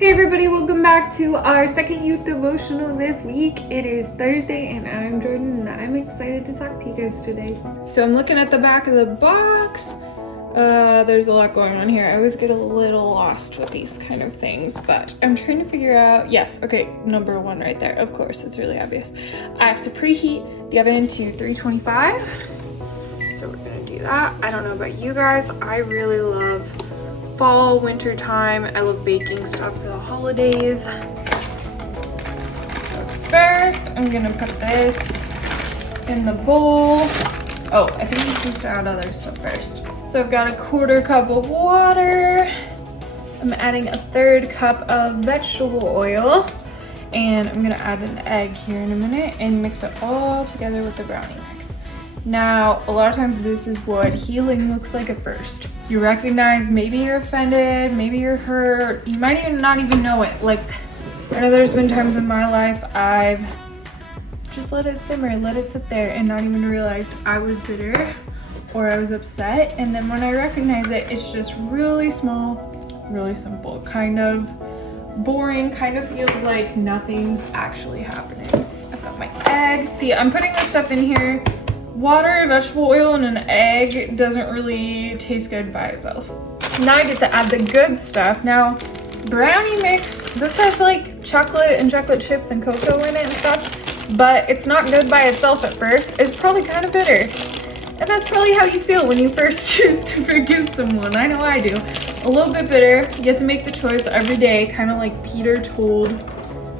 Hey everybody, welcome back to our second youth devotional this week. It is Thursday and I'm Jordan and I'm excited to talk to you guys today. So I'm looking at the back of the box. There's a lot going on here. I always get a little lost with these kind of things, but I'm trying to figure out, yes, okay, number one right there. Of course, it's really obvious. I have to preheat the oven to 325. So we're gonna do that. I don't know about you guys, I really love fall, winter time. I love baking stuff for the holidays. So first, I'm gonna put this in the bowl. Oh, I think I'm supposed to add other stuff first. So I've got a 1/4 cup of water. I'm adding a 1/3 cup of vegetable oil. And I'm gonna add an egg here in a minute and mix it all together with the brownie mix. Now, a lot of times this is what healing looks like at first. You recognize maybe you're offended, maybe you're hurt, you might even not even know it. Like, I know there's been times in my life I've just let it simmer, let it sit there and not even realize I was bitter or I was upset. And then when I recognize it, it's just really small, really simple, kind of boring, kind of feels like nothing's actually happening. I've got my egg. See, I'm putting this stuff in here. Water, vegetable oil, and an egg doesn't really taste good by itself. Now I get to add the good stuff. Now, brownie mix, this has like chocolate and chocolate chips and cocoa in it and stuff, but it's not good by itself at first. It's probably kind of bitter. And that's probably how you feel when you first choose to forgive someone. I know I do. A little bit bitter. You get to make the choice every day, kind of like Peter told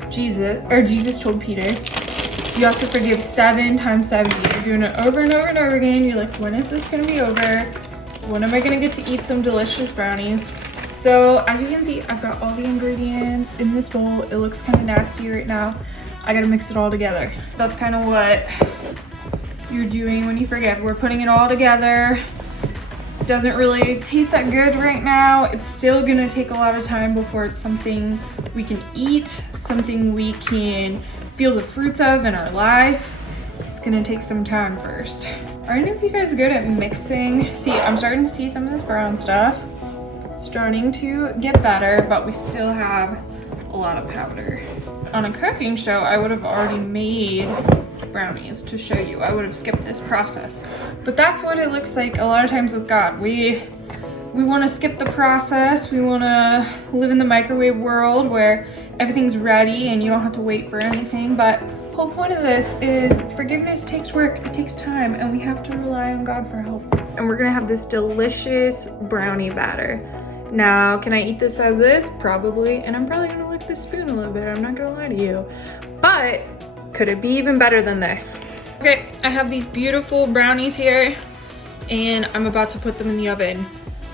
Jesus, or Jesus told Peter. You have to forgive 7 times 70. You're doing it over and over and over again. You're like, when is this gonna be over? When am I gonna get to eat some delicious brownies? So as you can see, I've got all the ingredients in this bowl. It looks kind of nasty right now. I gotta mix it all together. That's kind of what you're doing when you forgive. We're putting it all together. Doesn't really taste that good right now. It's still gonna take a lot of time before it's something we can eat, something we can feel the fruits of in our life. It's gonna take some time first. Are any of you guys good at mixing? See, I'm starting to see some of this brown stuff. It's starting to get better, but we still have a lot of powder. On a cooking show, I would have already made brownies to show you. I would have skipped this process. But that's what it looks like a lot of times with God. We want to skip the process. We want to live in the microwave world where everything's ready and you don't have to wait for anything. But the whole point of this is forgiveness takes work, it takes time, and we have to rely on God for help. And we're gonna have this delicious brownie batter. Now, can I eat this as is? Probably. And I'm probably gonna lick the spoon a little bit, I'm not gonna lie to you. But could it be even better than this? Okay, I have these beautiful brownies here and I'm about to put them in the oven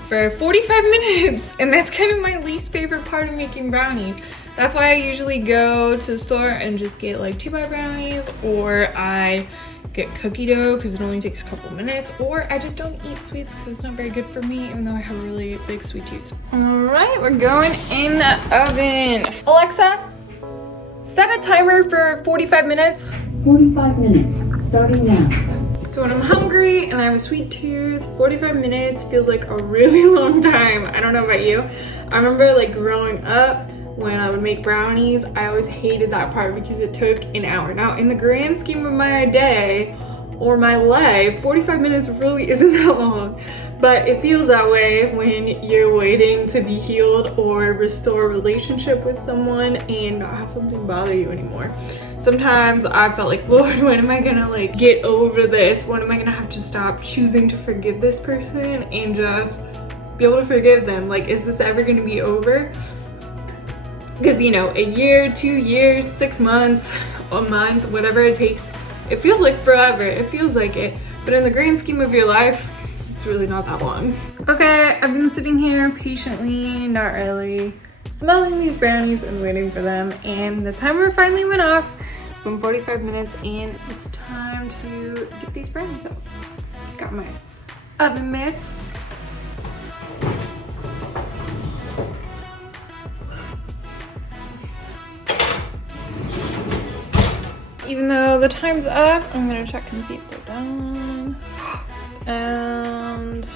for 45 minutes, and that's kind of my least favorite part of making brownies. That's why I usually go to the store and just get like 2-buy brownies, or I get cookie dough because it only takes a couple minutes, or I just don't eat sweets because it's not very good for me, even though I have a really big sweet tooth. All right, we're going in the oven. Alexa, set a timer for 45 minutes. 45 minutes, starting now. So when I'm hungry and I have a sweet tooth, 45 minutes feels like a really long time. I don't know about you. I remember like growing up when I would make brownies, I always hated that part because it took an hour. Now in the grand scheme of my day or my life, 45 minutes really isn't that long. But it feels that way when you're waiting to be healed or restore a relationship with someone and not have something bother you anymore. Sometimes I felt like, Lord, when am I gonna like get over this? When am I gonna have to stop choosing to forgive this person and just be able to forgive them? Like, is this ever gonna be over? Because, you know, a year, 2 years, 6 months, a month, whatever it takes, it feels like forever. It feels like it. But in the grand scheme of your life, it's really not that long. Okay, I've been sitting here patiently, not really, smelling these brownies and waiting for them. And the timer finally went off. It's been 45 minutes and it's time to get these brownies out. Got my oven mitts. Even though the time's up, I'm gonna check and see if they're done. And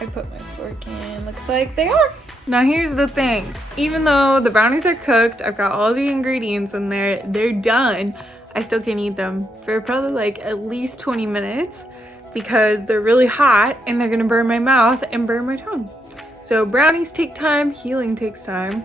I put my fork in. Looks like they are. Now here's the thing, even though the brownies are cooked, I've got all the ingredients in there, they're done, I still can't eat them for probably like at least 20 minutes because they're really hot and they're gonna burn my mouth and burn my tongue. So brownies take time, healing takes time.